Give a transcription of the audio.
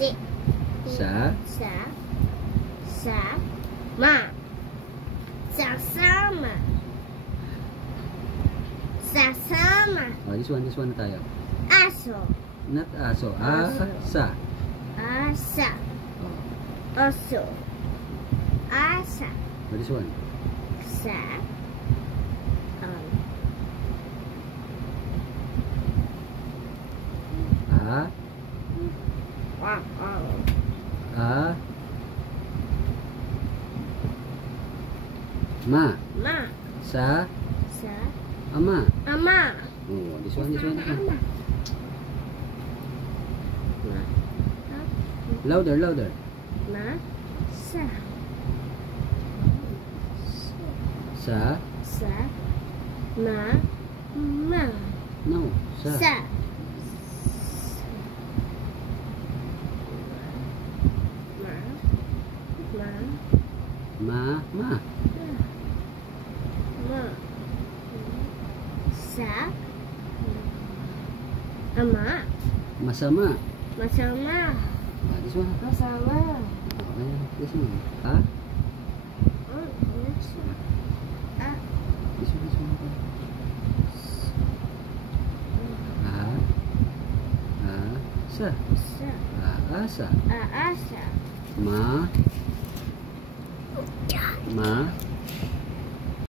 Si. Sa. Ma. Sasama. Sasama. Oh, this one na tayo. Aso. Not aso. Aso. Asa. Asa. Oh. Oso. Asa. Oh, this one. Sa. A. A. Ma. Ma. Sa. Sa. Ama. Ama. Oh, this one. Ama. Louder. Ma. Sa. Sa. Sa. Ma. Ma. No. Sa. Sa. Ma. Ma. Sa. Ama. Masama. Masama. Ah, this one. Masama. Okay. This one. Ha? This one. A. Sa. Sa. Asa. Aasa. Ma.